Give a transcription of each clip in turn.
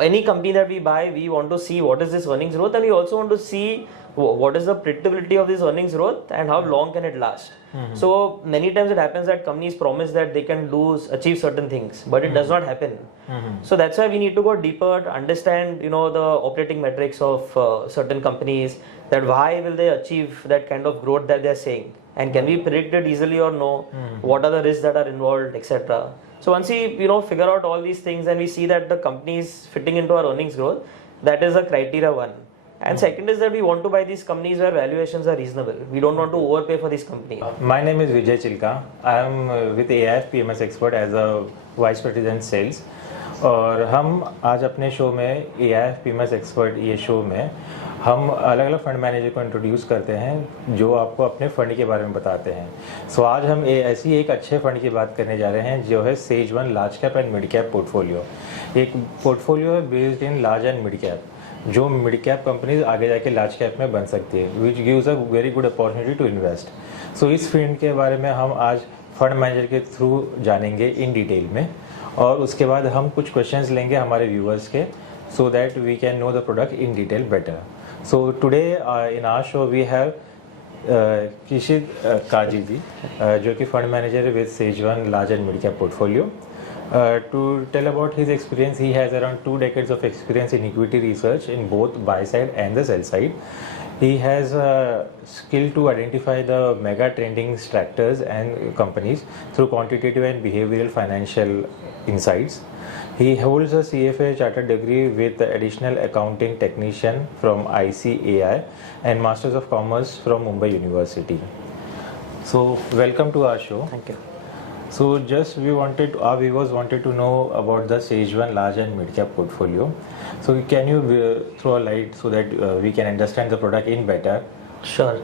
any company that we buy, we want to see what is this earnings growth, and we also want to see what is the predictability of this earnings growth and how long can it last. So many times it happens that companies promise that they can achieve certain things, but it does not happen. So that's why we need to go deeper to understand, the operating metrics of certain companies, that why will they achieve that kind of growth that they're saying, and can we predict it easily or no, what are the risks that are involved, etc. So once we figure out all these things and we see that the company is fitting into our earnings growth, that is a criteria one. And second is that we want to buy these companies where valuations are reasonable. We don't want to overpay for these companies. My name is Vijay Chilka. I am with AIF PMS expert as a Vice President Sales. और हम आज अपने show में AIF PMS expert ये show में हम अलग अलग फंड मैनेजर को इंट्रोड्यूस करते हैं जो आपको अपने फंड के बारे में बताते हैं. सो आज हम ऐसी एक अच्छे फंड की बात करने जा रहे हैं जो है SageOne large cap and mid cap portfolio. एक पोर्टफोलियो है based in large and mid cap, जो मिड कैप कंपनीज आगे जाके लार्ज कैप में बन सकती है, which gives a very good opportunity to invest. So इस फंड के बारे में हम आज फंड मैनेजर के थ्रू जानेंगे इन डिटेल में, और उसके बाद हम कुछ क्वेश्चंस लेंगे हमारे व्यूअर्स के, so that we can know the product in detail better. So today in our show we have Kshitij Kaji ji, जो कि फंड मैनेजर है with SageOne large and mid cap portfolio. To tell about his experience, he has around 2 decades of experience in equity research in both buy side and the sell side. He has a skill to identify the mega trending sectors and companies through quantitative and behavioral financial insights. He holds a CFA chartered degree with additional accounting technician from ICAI and Masters of Commerce from Mumbai University. So welcome to our show. Thank you. So just our viewers wanted to know about the SageOne large and mid cap portfolio. So can you throw a light so that we can understand the product in better? Sure.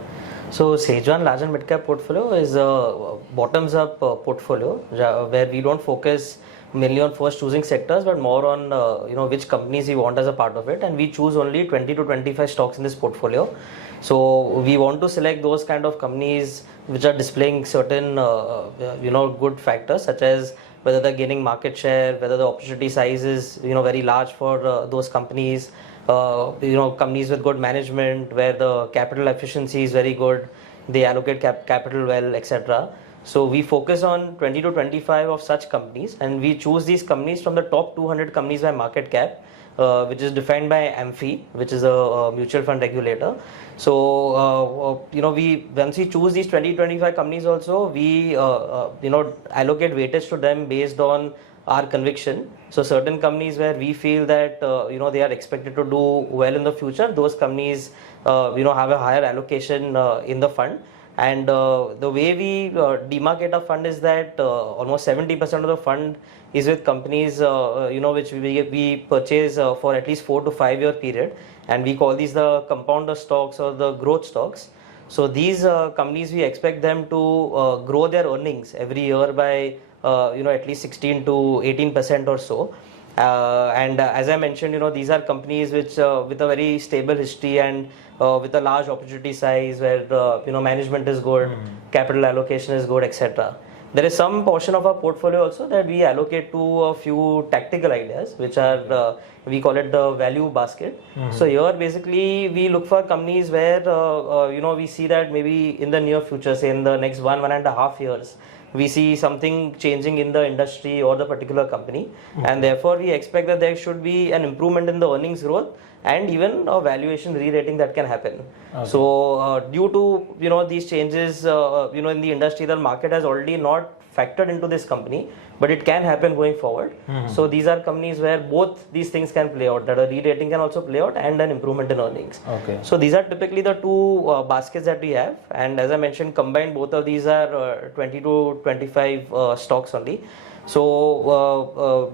So SageOne large and mid cap portfolio is a bottoms up portfolio where we don't focus mainly on first choosing sectors, but more on which companies we want as a part of it, and we choose only 20 to 25 stocks in this portfolio. So we want to select those kind of companies which are displaying certain good factors, such as whether they're gaining market share, whether the opportunity size is very large for those companies, companies with good management where the capital efficiency is very good, they allocate capital well, etc. So we focus on 20 to 25 of such companies, and we choose these companies from the top 200 companies by market cap, which is defined by AMFI, which is a mutual fund regulator. So once we choose these 20-25 companies also, we allocate weightage to them based on our conviction. So certain companies where we feel that they are expected to do well in the future, those companies have a higher allocation in the fund. And the way we demarcate a fund is that almost 70% of the fund is with companies which we purchase for at least 4 to 5 year period, and we call these the compounder stocks or the growth stocks. So these companies, we expect them to grow their earnings every year by at least 16 to 18% or so. And as I mentioned, these are companies which with a very stable history and with a large opportunity size where management is good, capital allocation is good, etc. There is some portion of our portfolio also that we allocate to a few tactical ideas, which are we call it the value basket. So here basically we look for companies where we see that maybe in the near future, say in the next 1.5 years, we see something changing in the industry or the particular company, and therefore we expect that there should be an improvement in the earnings growth and even a valuation re-rating that can happen. Okay. So due to these changes in the industry, the market has already not factored into this company, but it can happen going forward. So these are companies where both these things can play out, that a re-rating can also play out and an improvement in earnings. Okay. So these are typically the two baskets that we have, and as I mentioned, combined both of these are 20 to 25 stocks only. So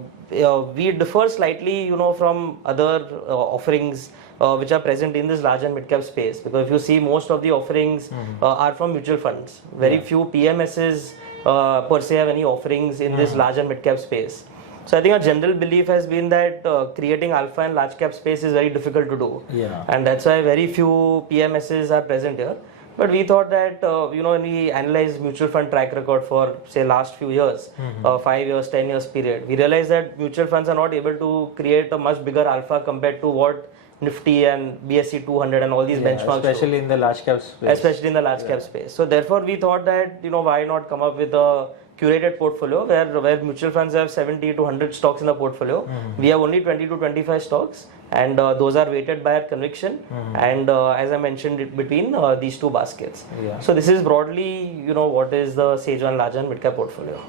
we differ slightly from other offerings which are present in this large and mid-cap space, because if you see, most of the offerings are from mutual funds. Very few PMSs per se have any offerings in this large and mid-cap space. So I think a general belief has been that creating alpha in large cap space is very difficult to do, and that's why very few PMSs are present here. But we thought that, when we analyzed mutual fund track record for, say, last few years, 5 years, 10 years period, we realized that mutual funds are not able to create a much bigger alpha compared to what Nifty and BSE 200 and all these benchmarks especially in the large cap space. Especially in the large cap space. So therefore, we thought that, why not come up with a curated portfolio where mutual funds have 70 to 100 stocks in the portfolio. We have only 20 to 25 stocks, and those are weighted by our conviction. And as I mentioned, it between these two baskets. So this is broadly, what is the SageOne large and mid-cap portfolio.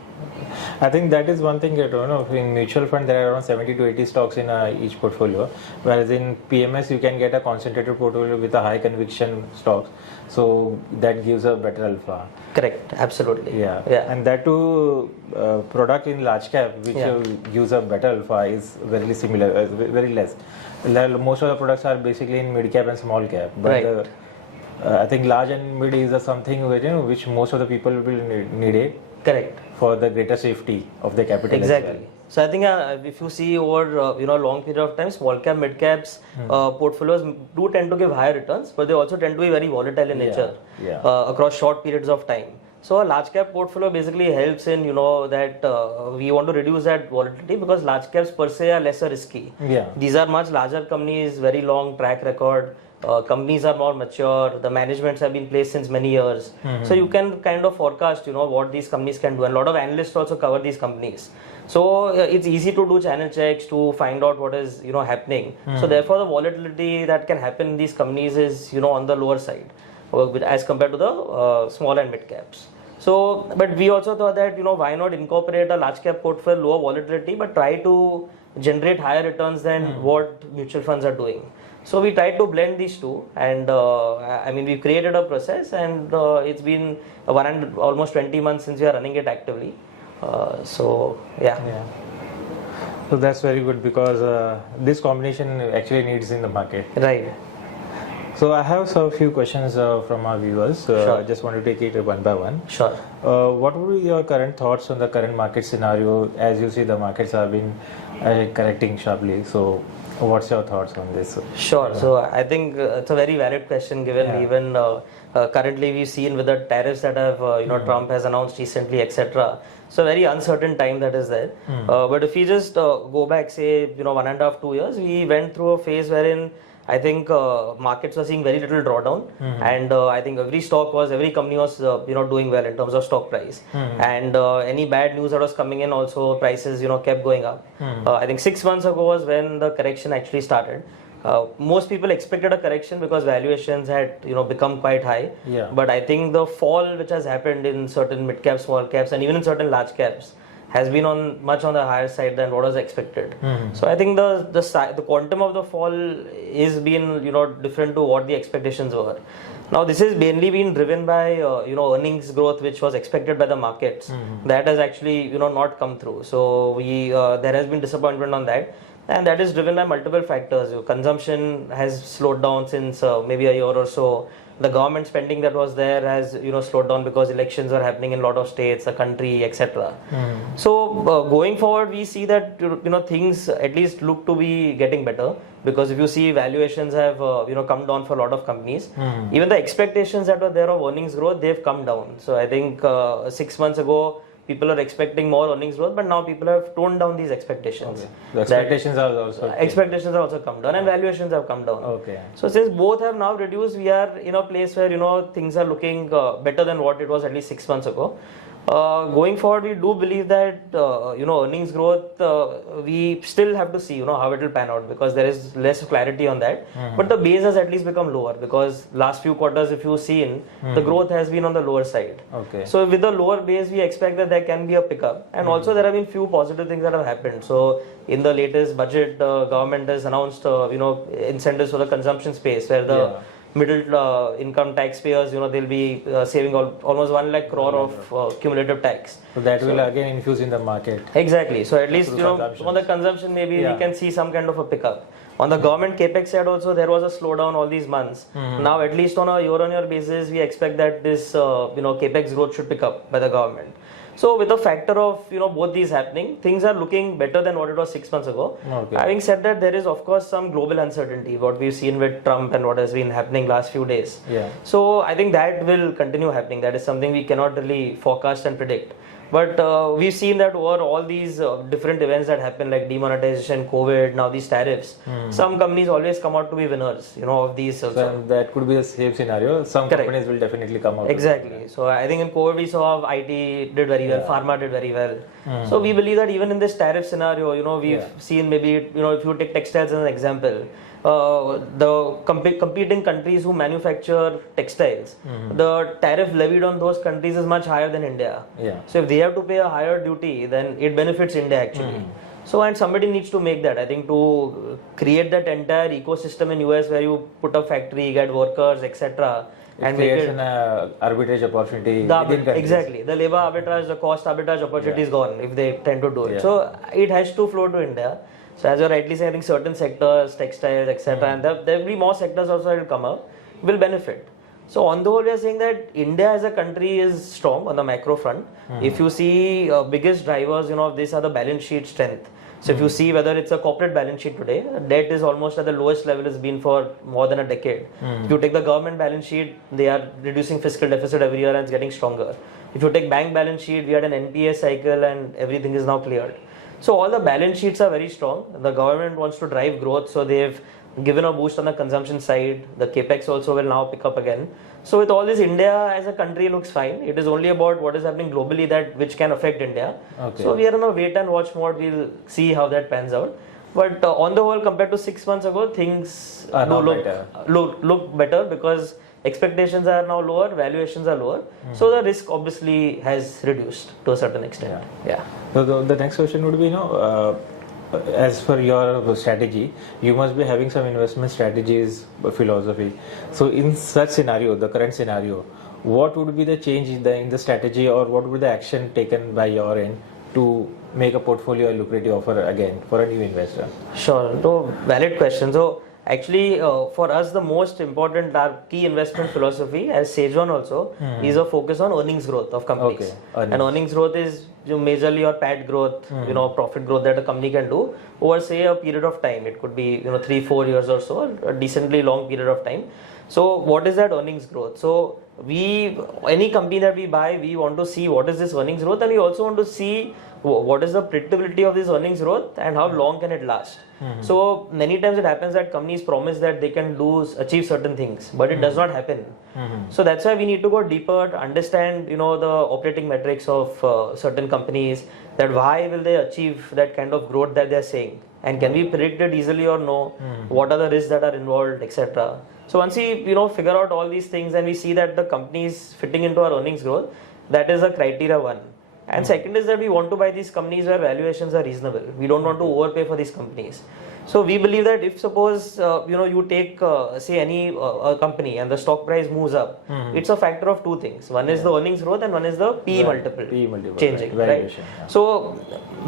I think that is one thing that, in mutual fund there are around 70 to 80 stocks in each portfolio, whereas in PMS you can get a concentrated portfolio with a high conviction stocks, so that gives a better alpha. Correct, absolutely. Yeah. And that too, product in large cap which gives a better alpha is very similar, very less. Most of the products are basically in mid cap and small cap, but I think large and mid is something which most of the people will need it. Correct. For the greater safety of the capital. Exactly. As well. So I think if you see over long period of time, small cap, mid caps portfolios do tend to give higher returns, but they also tend to be very volatile in nature across short periods of time. So a large cap portfolio basically helps in that we want to reduce that volatility, because large caps per se are lesser risky. These are much larger companies, very long track record. Companies are more mature, the managements have been placed since many years. So you can kind of forecast, what these companies can do. And a lot of analysts also cover these companies. So it's easy to do channel checks to find out what is, happening. So therefore the volatility that can happen in these companies is, on the lower side as compared to the small and mid caps. So, but we also thought that, why not incorporate a large cap portfolio, lower volatility, but try to generate higher returns than what mutual funds are doing. So we tried to blend these two, and we created a process, and it's been almost 20 months since we are running it actively. So that's very good, because this combination actually needs in the market. Right. So I have a few questions from our viewers. Sure. I just want to take it one by one. Sure. What would be your current thoughts on the current market scenario? As you see, the markets have been correcting sharply. So what's your thoughts on this? Sure. So I think it's a very valid question, given even currently we've seen with the tariffs that have Trump has announced recently, etc. So very uncertain time that is there. But if we just go back, say 1.5 to 2 years, we went through a phase wherein I think markets were seeing very little drawdown, and I think every company was doing well in terms of stock price, and any bad news that was coming in, also prices kept going up. I think 6 months ago was when the correction actually started. Most people expected a correction because valuations had become quite high, but I think the fall which has happened in certain mid caps, small caps, and even in certain large caps has been much on the higher side than what was expected. So I think the quantum of the fall is been different to what the expectations were. Now this is mainly been driven by earnings growth, which was expected by the markets. That has actually not come through. So there has been disappointment on that, and that is driven by multiple factors. Consumption has slowed down since maybe a year or so. The government spending that was there has slowed down because elections are happening in a lot of states, the country, etc. So going forward, we see that things at least look to be getting better, because if you see valuations have come down for a lot of companies. Even the expectations that were there of earnings growth, they've come down. So I think 6 months ago people are expecting more earnings growth, but now people have toned down these expectations. Okay. The expectations are also come down, and valuations have come down. Okay. So since both have now reduced, we are in a place where things are looking better than what it was at least 6 months ago. Going forward, we do believe that earnings growth, we still have to see how it will pan out, because there is less clarity on that. But the base has at least become lower, because last few quarters, if you've seen, the growth has been on the lower side. Okay. So with the lower base, we expect that there can be a pickup, and also there have been few positive things that have happened. So in the latest budget, government has announced incentives for the consumption space, where the middle income taxpayers, they'll be saving almost 1 lakh crore of cumulative tax. So that will again infuse in the market. Exactly. So at least on the consumption, maybe we can see some kind of a pickup. On the government capex side also, there was a slowdown all these months. Now at least on a year-on-year basis, we expect that this capex growth should pick up by the government. So with a factor of both these happening, things are looking better than what it was 6 months ago. Okay. Having said that, there is of course some global uncertainty, what we've seen with Trump and what has been happening last few days. Yeah. So I think that will continue happening. That is something we cannot really forecast and predict. But we've seen that over all these different events that happen, like demonetization, COVID, now these tariffs, some companies always come out to be winners, of these also. So that could be the same scenario. Some Correct. companies will definitely come out. Exactly. So I think in COVID we saw IT did very well, pharma did very well. So we believe that even in this tariff scenario, we've seen maybe, if you take textiles as an example, the competing countries who manufacture textiles, the tariff levied on those countries is much higher than India. Yeah. So if they have to pay a higher duty, then it benefits India actually. So and somebody needs to make that. I think to create that entire ecosystem in US where you put a factory, get workers, etc. And creates an arbitrage opportunity. Exactly. The labor arbitrage, the cost arbitrage opportunity is gone if they tend to do it. So it has to flow to India. So as you're rightly saying, I think certain sectors, textiles, etc., and there will be more sectors also that will come up, will benefit. So on the whole, we are saying that India as a country is strong on the macro front. If you see biggest drivers, these are the balance sheet strength. So if you see whether it's a corporate balance sheet today, debt is almost at the lowest level it's been for more than a decade. If you take the government balance sheet, they are reducing fiscal deficit every year and it's getting stronger. If you take bank balance sheet, we had an NPA cycle and everything is now cleared. So all the balance sheets are very strong. The government wants to drive growth, so they've given a boost on the consumption side. The capex also will now pick up again. So with all this, India as a country looks fine. It is only about what is happening globally which can affect India. Okay. So we are in a wait and watch mode. We'll see how that pans out. But on the whole, compared to 6 months ago, things look better because expectations are now lower, valuations are lower. So the risk obviously has reduced to a certain extent. Yeah. So the next question would be, as per your strategy, you must be having some investment strategies, philosophy. So in such scenario, the current scenario, what would be the change in the strategy, or what would be the action taken by your end to make a portfolio a lucrative offer again for a new investor? Sure. So valid question. So actually, for us, the most important, our key investment philosophy as SageOne also is a focus on earnings growth of companies. Okay. And earnings growth is majorly your PAT growth, profit growth that a company can do over say a period of time. It could be 3-4 years or so, a decently long period of time. So what is that earnings growth? So any company that we buy, we want to see what is this earnings growth, and we also want to see what is the predictability of this earnings growth and how long can it last. So many times it happens that companies promise that they can achieve certain things, but it does not happen. So that's why we need to go deeper to understand the operating metrics of certain companies, that why will they achieve that kind of growth that they're saying, and can we predict it easily or no, what are the risks that are involved, etc. So once we figure out all these things and we see that the company is fitting into our earnings growth, that is a criteria one. And second is that we want to buy these companies where valuations are reasonable. We don't want to overpay for these companies. So we believe that if suppose you take say any a company and the stock price moves up, it's a factor of two things. One is the earnings growth and one is the PE multiple changing. Right? So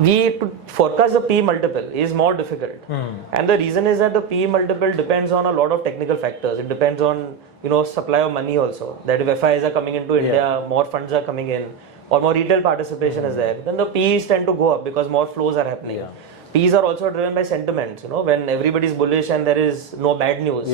to forecast the PE multiple is more difficult, and the reason is that the PE multiple depends on a lot of technical factors. It depends on supply of money also. That if FIs are coming into India, more funds are coming in, or more retail participation is there, then the PEs tend to go up because more flows are happening. PEs are also driven by sentiments. When everybody is bullish and there is no bad news,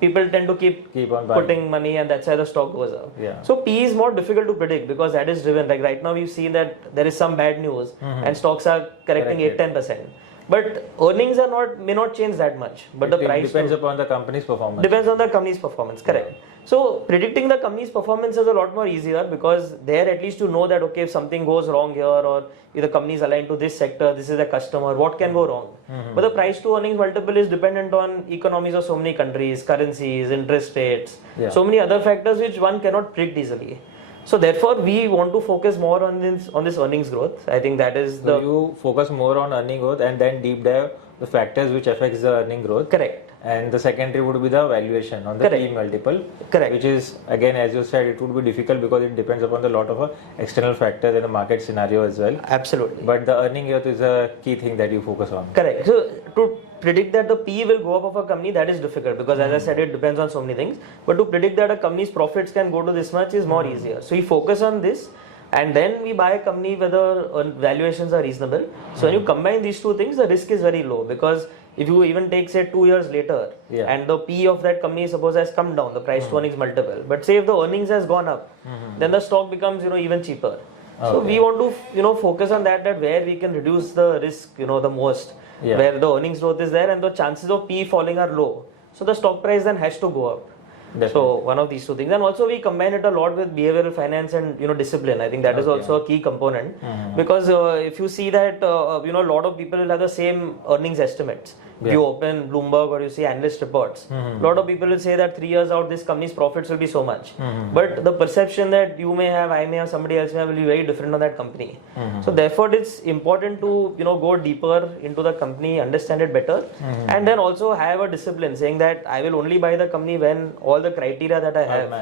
people tend to keep on putting money, and that's why the stock goes up. So PE is more difficult to predict because that is driven. Like right now we've seen that there is some bad news and stocks are correcting 8-10%. But earnings may not change that much. But the price depends upon the company's performance. Depends on the company's performance, correct. So predicting the company's performance is a lot more easier because there at least you know that okay, if something goes wrong here, or if the company is aligned to this sector, this is the customer, what can go wrong. But the price to earnings multiple is dependent on economies of so many countries, currencies, interest rates, so many other factors which one cannot predict easily. So therefore, we want to focus more on this earnings growth. I think that is you focus more on earning growth and then deep dive the factors which affects the earning growth. Correct. And the secondary would be the valuation on the PE multiple. Correct. Which is again, as you said, it would be difficult because it depends upon a lot of external factors and the market scenario as well. Absolutely. But the earning growth is a key thing that you focus on. Correct. So to predict that the PE will go up of a company, that is difficult because as I said, it depends on so many things. But to predict that a company's profits can go to this much is more easier. So we focus on this. and then we buy a company whether valuations are reasonable. So when you combine these two things, the risk is very low, because if you even take say 2 years later and the P of that company suppose has come down, the price to earnings multiple, but say if the earnings has gone up, then the stock becomes even cheaper. So we want to focus on that where we can reduce the risk the most, where the earnings growth is there and the chances of P falling are low. So the stock price then has to go up. Definitely. So one of these two things, and also we combine it a lot with behavioral finance and discipline. I think that is also a key component, because if you see that a lot of people will have the same earnings estimates. If you open Bloomberg or you see analyst reports, a lot of people will say that 3 years out this company's profits will be so much, but the perception that you may have, I may have, somebody else may have will be very different on that company. So therefore it's important to go deeper into the company, understand it better, and then also have a discipline saying that I will only buy the company when all the criteria that I have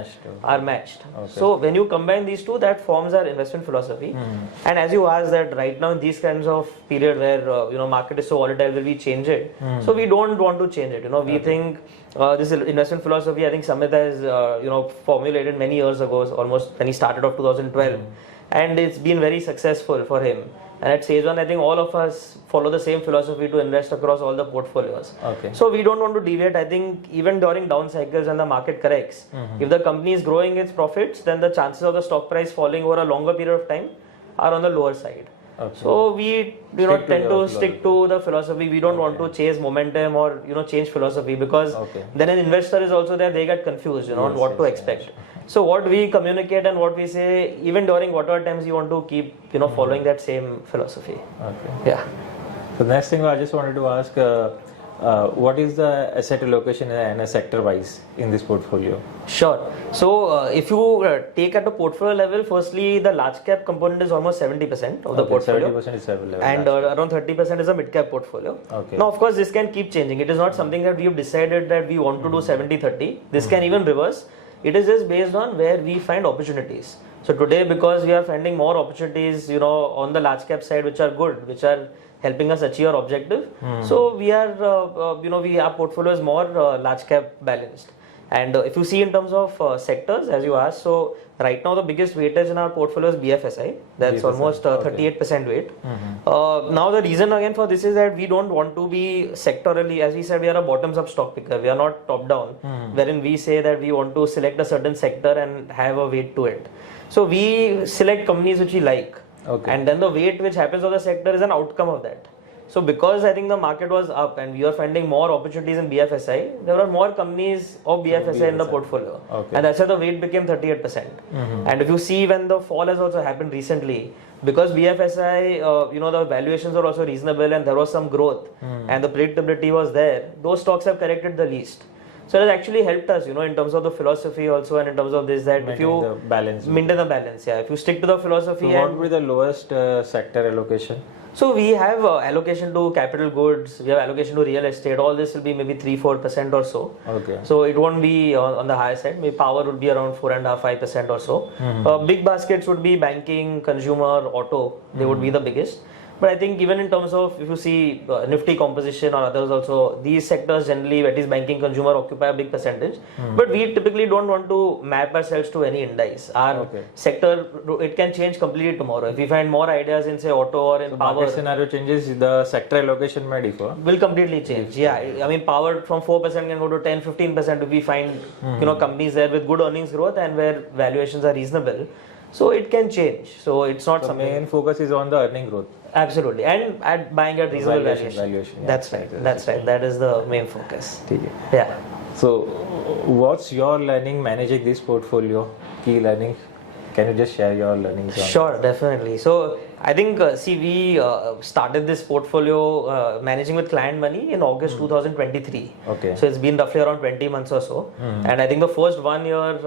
are matched. So when you combine these two, that forms our investment philosophy. And as you asked that right now in these kinds of period where market is so volatile, will we change it? So we don't want to change it. We think this investment philosophy, I think Samit has formulated many years ago, almost when he started off 2012, and it's been very successful for him. And at SageOne, I think all of us follow the same philosophy to invest across all the portfolios. So we don't want to deviate. I think even during down cycles and the market corrects, if the company is growing its profits, then the chances of the stock price falling over a longer period of time are on the lower side. So we tend to stick to the philosophy. We don't want to chase momentum or change philosophy, because then an investor is also there, they get confused on what to expect. So what we communicate and what we say, even during whatever times, you want to keep following that same philosophy. So next thing I just wanted to ask, what is the asset allocation and a sector wise in this portfolio? Sure. So if you take at a portfolio level, firstly the large cap component is almost 70% of the portfolio, 70% is level, and around 30% is a mid cap portfolio. Now of course this can keep changing. It is not something that we've decided that we want to do 70-30. This can even reverse. It is just based on where we find opportunities. So today, because we are finding more opportunities on the large cap side, which are good, which are helping us achieve our objective. So we are, our portfolio is more large cap balanced. And if you see in terms of sectors, as you asked, so right now the biggest weightage in our portfolio is BFSI. That's almost 38% weight. Now the reason again for this is that we don't want to be sectorally, as we said, we are a bottoms up stock picker. We are not top down, wherein we say that we want to select a certain sector and have a weight to it. So we select companies which we like. And then the weight which happens on the sector is an outcome of that. So because I think the market was up and we are finding more opportunities in BFSI, there were more companies of BFSI in the portfolio. And that's why the weight became 38%. And if you see when the fall has also happened recently, because BFSI, the valuations are also reasonable and there was some growth and the predictability was there, those stocks have corrected the least. So it has actually helped us, in terms of the philosophy also, and in terms of this, that if you maintain the balance, if you stick to the philosophy. So what would be the lowest sector allocation? So we have allocation to capital goods, we have allocation to real estate. All this will be maybe 3-4% or so. So it won't be on the higher side. Maybe power would be around 4.5-5% or so. Big baskets would be banking, consumer, auto. They would be the biggest. But I think even in terms of, if you see Nifty composition or others also, these sectors generally, at least banking, consumer, occupy a big percentage. But we typically don't want to map ourselves to any index. Our sector, it can change completely tomorrow. If we find more ideas in say auto or in power. Market scenario changes, the sector allocation may differ. Will completely change. I mean power from 4% can go to 10-15% if we find companies there with good earnings growth and where valuations are reasonable. So it can change. So it's not something. The main focus is on the earning growth. Absolutely, and at buying at reasonable valuation. That's right. That is the main focus. So, what's your learning managing this portfolio? Key learning. Can you just share your learnings? Sure, definitely. So I think we started this portfolio managing with client money in August 2023. So it's been roughly around 20 months or so. And I think the first 1 year,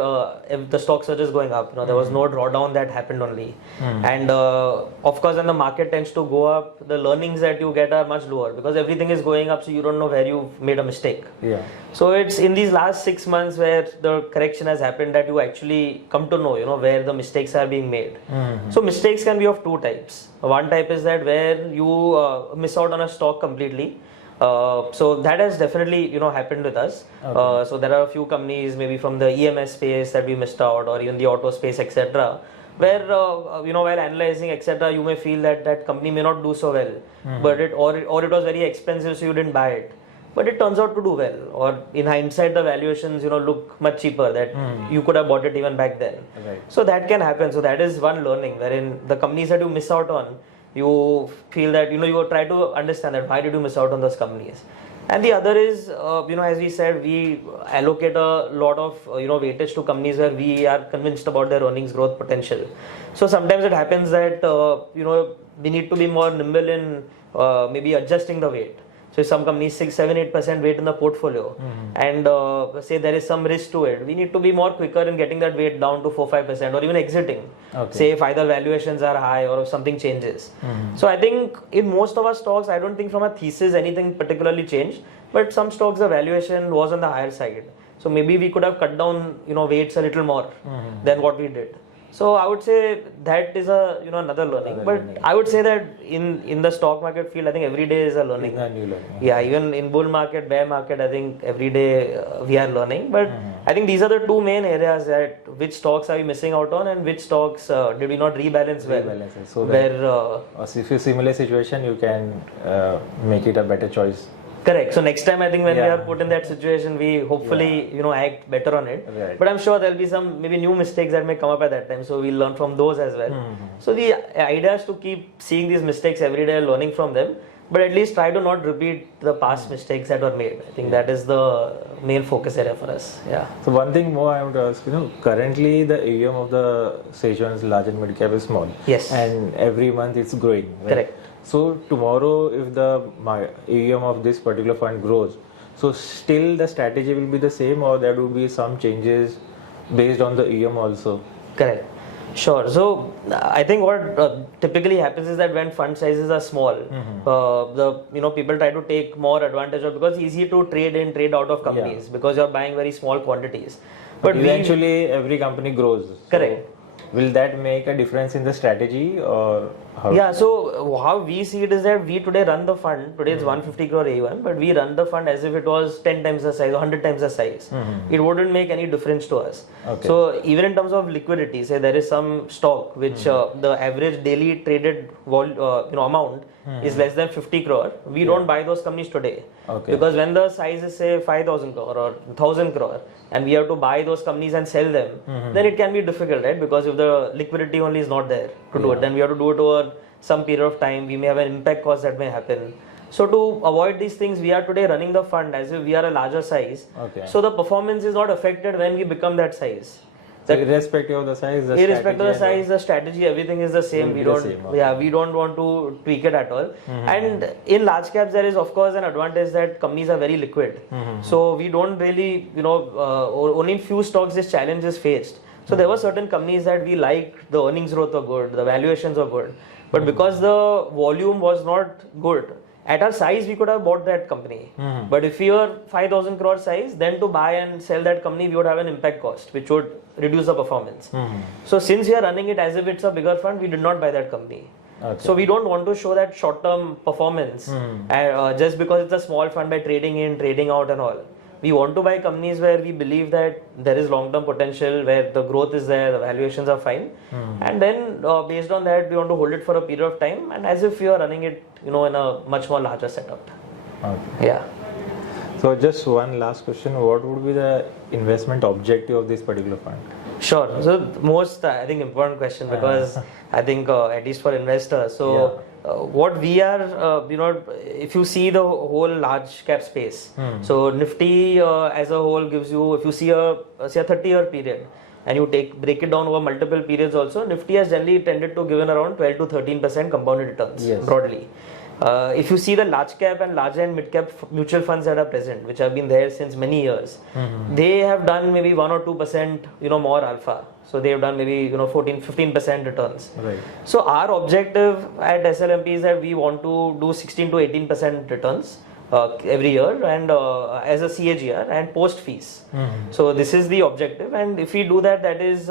if the stock surge is going up, there was no drawdown that happened only. And of course, when the market tends to go up, the learnings that you get are much lower because everything is going up, so you don't know where you made a mistake. So it's in these last 6 months where the correction has happened that you actually come to know, where the mistakes are being made. So mistakes can be of two types. One type is that where you miss out on a stock completely. So that has definitely happened with us. So there are a few companies maybe from the EMS space that we missed out, or even the auto space, etc. where while analyzing etc., you may feel that that company may not do so well, but it was very expensive, so you didn't buy it. But it turns out to do well, or in hindsight, the valuations look much cheaper that you could have bought it even back then. Right. So that can happen. So that is one learning, wherein the companies that you miss out on, you feel that you will try to understand that why did you miss out on those companies. And the other is, as we said, we allocate a lot of, weightage to companies where we are convinced about their earnings growth potential. So sometimes it happens that, we need to be more nimble in maybe adjusting the weight. So if some companies 6, 7, 8% weight in the portfolio, and say there is some risk to it, we need to be more quicker in getting that weight down to 4, 5% or even exiting. Okay. Say if either valuations are high or if something changes. So I think in most of our stocks, I don't think from a thesis anything particularly changed, but some stocks the valuation was on the higher side. So maybe we could have cut down weights a little more than what we did. So I would say that is another learning. I would say that in the stock market field, I think every day is a learning. New learning. Yeah, even in bull market, bear market, I think every day we are learning. But I think these are the two main areas that which stocks are we missing out on and which stocks did we not rebalance well. So if you similar situation, you can make it a better choice. Correct. So next time I think when we are put in that situation, we hopefully act better on it. Right. But I'm sure there'll be some maybe new mistakes that may come up at that time. So we'll learn from those as well. So the idea is to keep seeing these mistakes every day, learning from them. But at least try to not repeat the past mistakes that were made. I think that is the main focus area for us. Yeah. So one thing more I want to ask, currently the AUM of the SageOne's large and mid cap is small. Yes. And every month it's growing. Right? Correct. So tomorrow if the AUM of this particular fund grows, so still the strategy will be the same or there will be some changes based on the AUM also? Correct. Sure. So I think what typically happens is that when fund sizes are small, the people try to take more advantage of, because it's easy to trade in, trade out of companies because you're buying very small quantities. But eventually every company grows. Correct. Will that make a difference in the strategy or how? Yeah, so how we see it is that we today run the fund, today it's 150 crore A1, but we run the fund as if it was 10 times the size or 100 times the size. It wouldn't make any difference to us. Okay. So even in terms of liquidity, say there is some stock which the average daily traded amount is less than 50 crore, we don't buy those companies today. Okay. Because when the size is say 5,000 crore or 1,000 crore and we have to buy those companies and sell them, then it can be difficult, right? Because if the liquidity only is not there to do it, then we have to do it over some period of time. We may have an impact cost that may happen. So to avoid these things, we are today running the fund as if we are a larger size. Okay. So the performance is not affected when we become that size. So irrespective of the size, the strategy, everything is the same. We don't want to tweak it at all. And in large caps, there is of course an advantage that companies are very liquid. So we don't really, only few stocks this challenge is faced. So there were certain companies that we liked, the earnings growth were good, the valuations were good. But because the volume was not good, at our size, we could have bought that company. But if we were 5,000 crore size, then to buy and sell that company, we would have an impact cost, which would reduce the performance. So since we are running it as if it's a bigger fund, we did not buy that company. Okay. So we don't want to show that short-term performance just because it's a small fund by trading in, trading out and all. We want to buy companies where we believe that there is long-term potential, where the growth is there, the valuations are fine. And then based on that, we want to hold it for a period of time and as if we are running it, in a much more larger setup. Okay. Yeah. So just one last question. What would be the investment objective of this particular fund? Sure. So most, I think, important question because I think at least for investors. So what we are, if you see the whole large cap space, so Nifty as a whole gives you, if you see a 30-year period and you break it down over multiple periods also, Nifty has generally tended to give in around 12 to 13% compounded returns broadly. If you see the large cap and large and mid cap mutual funds that are present, which have been there since many years, they have done maybe 1 or 2% more alpha. So they have done maybe 14-15% returns. Right. So our objective at SLMP is that we want to do 16 to 18% returns every year and as a CAGR and post fees. So this is the objective, and if we do that, that is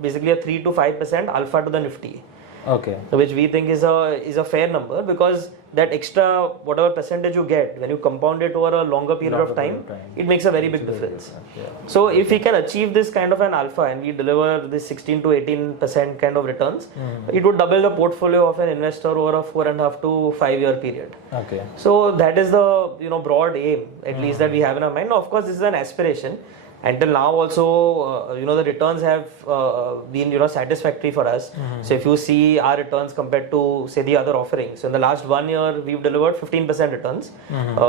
basically a 3 to 5% alpha to the Nifty. Okay. which we think is a fair number, because that extra whatever percentage you get when you compound it over a longer period of time, it makes a very big difference. Yeah. So if we can achieve this kind of an alpha and we deliver this 16 to 18% kind of returns, it would double the portfolio of an investor over a 4.5 to 5 year period. Okay. So that is the broad aim, at least, that we have in our mind. Now, of course, this is an aspiration. Until now also, the returns have been satisfactory for us. So if you see our returns compared to, say, the other offerings, so in the last 1 year we've delivered 15% returns,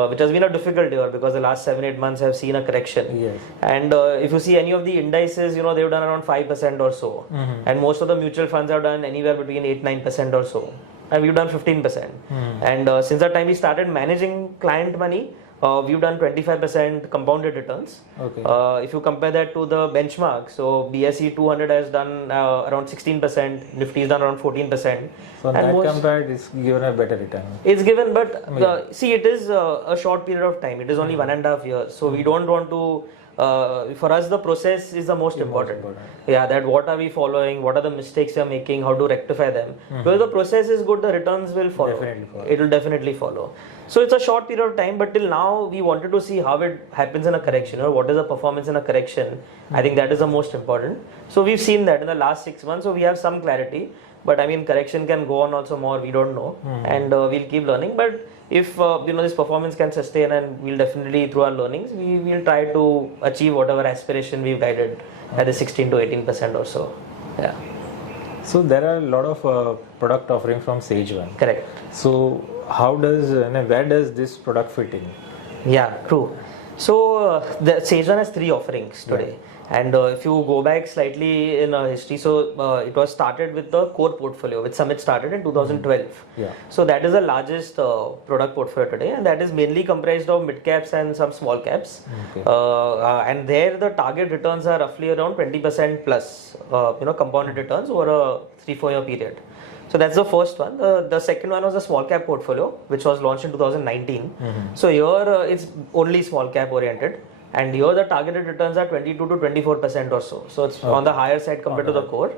which has been a difficult year because the last 7-8 months have seen a correction. Yes. And if you see any of the indices, they've done around 5% or so, and most of the mutual funds have done anywhere between 8-9% or so, and we've done 15%. And since the time we started managing client money, we've done 25% compounded returns. Okay. If you compare that to the benchmark, so BSE 200 has done around 16%, Nifty has done around 14%. So and that compared, it's given a better return. It's given, but see, it is a short period of time. It is only 1.5 years. So we don't want to. For us, the process is the most important. Yeah, that what are we following, what are the mistakes we are making, how to rectify them. Because the process is good, the returns will follow. Definitely follow. It will definitely follow. So it's a short period of time, but till now we wanted to see how it happens in a correction, or what is the performance in a correction. I think that is the most important. So we've seen that in the last 6 months, so we have some clarity. But I mean, correction can go on also more, we don't know, and we'll keep learning. But if this performance can sustain, and we'll definitely, through our learnings, we will try to achieve whatever aspiration we've guided at the 16 to 18% or so. Yeah. So there are a lot of product offerings from SageOne. Correct. So where does this product fit in? Yeah, true. So the SageOne has 3 offerings today. Right. And if you go back slightly in history, so it was started with the core portfolio, which Summit started in 2012. Yeah. So that is the largest product portfolio today, and that is mainly comprised of mid caps and some small caps. Okay. And there the target returns are roughly around 20% plus, compounded returns over a 3-4 year period. So that's the first one. The second one was the small cap portfolio, which was launched in 2019. So here it's only small cap oriented. And here the targeted returns are 22 to 24% or so. So it's on the higher side compared to the core.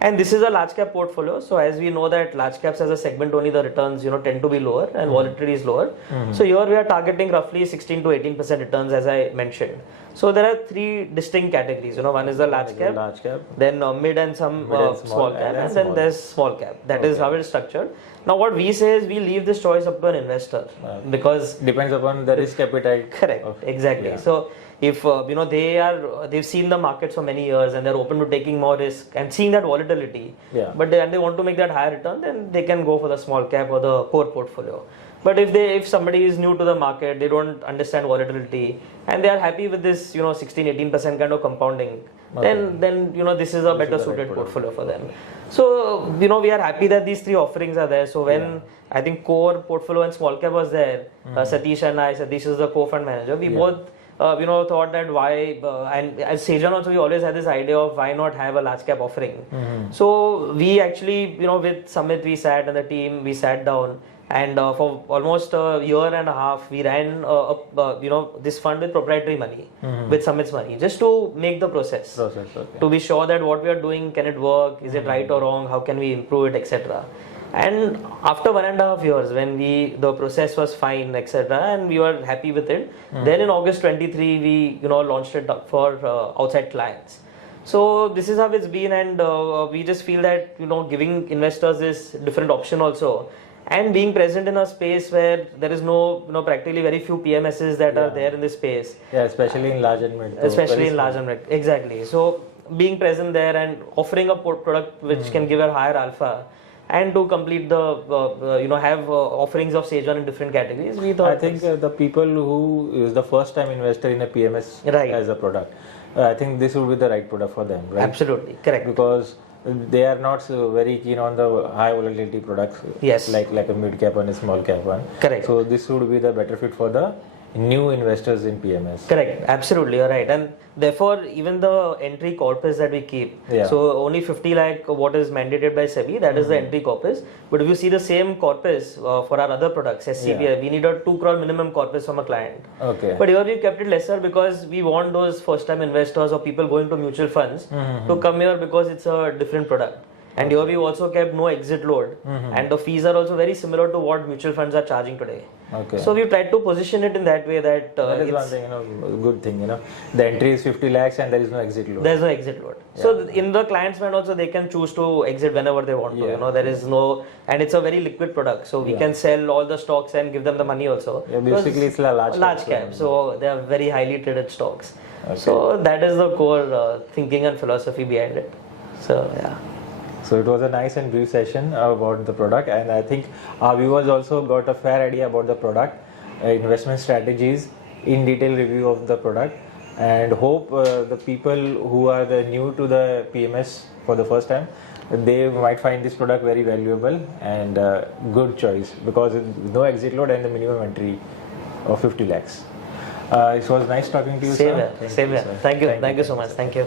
And this is a large cap portfolio. So as we know that large caps as a segment, only the returns tend to be lower and volatility is lower. So here we are targeting roughly 16 to 18% returns, as I mentioned. So there are 3 distinct categories. One is the large cap, then mid and some small cap, and then there's small cap. That is how it is structured. Now what we say is we leave this choice up to an investor, because depends upon the risk appetite. Correct. Exactly. Yeah. So if they've seen the markets for many years and they're open to taking more risk and seeing that volatility, but they want to make that higher return, then they can go for the small cap or the core portfolio. But if somebody is new to the market, they don't understand volatility, and they are happy with this 16-18% kind of compounding, then this is a better suited portfolio for them. So we are happy that these 3 offerings are there. So when I think core portfolio and small cap was there, Satish and I, Satish is the co-fund manager, we both thought that why, and as SageOne also, we always had this idea of why not have a large cap offering. So we actually, with Summit, we sat, and the team, we sat down, and for almost a year and a half, we ran this fund with proprietary money, with Summit's money, just to make the process. To be sure that what we are doing, can it work, is it right or wrong, how can we improve it, etc. And after 1.5 years, when the process was fine, etc., and we were happy with it, then in August 23, we launched it for outside clients. So this is how it's been, and we just feel that giving investors this different option also, and being present in a space where there is no practically very few PMSs that are there in this space. Yeah, especially in large and mid. Especially in large and mid. Exactly. So being present there and offering a product which can give a higher alpha, and to complete the have offerings of SageOne in different categories, we thought. I think the people who is the first time investor in a PMS as a product, I think this would be the right product for them, right? Absolutely, correct. Because they are not very keen on the high volatility products, like a mid cap and a small cap one. Correct. So this would be the better fit for the new investors in PMS. Correct, absolutely, you're right. And therefore, even the entry corpus that we keep, so only 50 lakh what is mandated by SEBI, that is the entry corpus. But if you see the same corpus for our other products, SCPI, we need a 2 crore minimum corpus from a client. Okay. But here we've kept it lesser because we want those first time investors or people going to mutual funds to come here, because it's a different product. And here we also kept no exit load, and the fees are also very similar to what mutual funds are charging today. Okay. So we tried to position it in that way that that is one thing, good thing, the entry is 50 lakhs and there is no exit load. there's no exit load. So in the client's mind also they can choose to exit whenever they want to. There is no, and it's a very liquid product, so we can sell all the stocks and give them the money also. Yeah, basically it's a large cap, so they are very highly traded stocks. Okay. So that is the core thinking and philosophy behind it. So yeah. So it was a nice and brief session about the product, and I think our viewers also got a fair idea about the product, investment strategies, in detail review of the product, and hope the people who are new to the PMS for the first time, they might find this product very valuable and good choice, because no exit load and the minimum entry of 50 lakhs. It was nice talking to you, Same sir. here. Same here. Thank you so much. Thank you.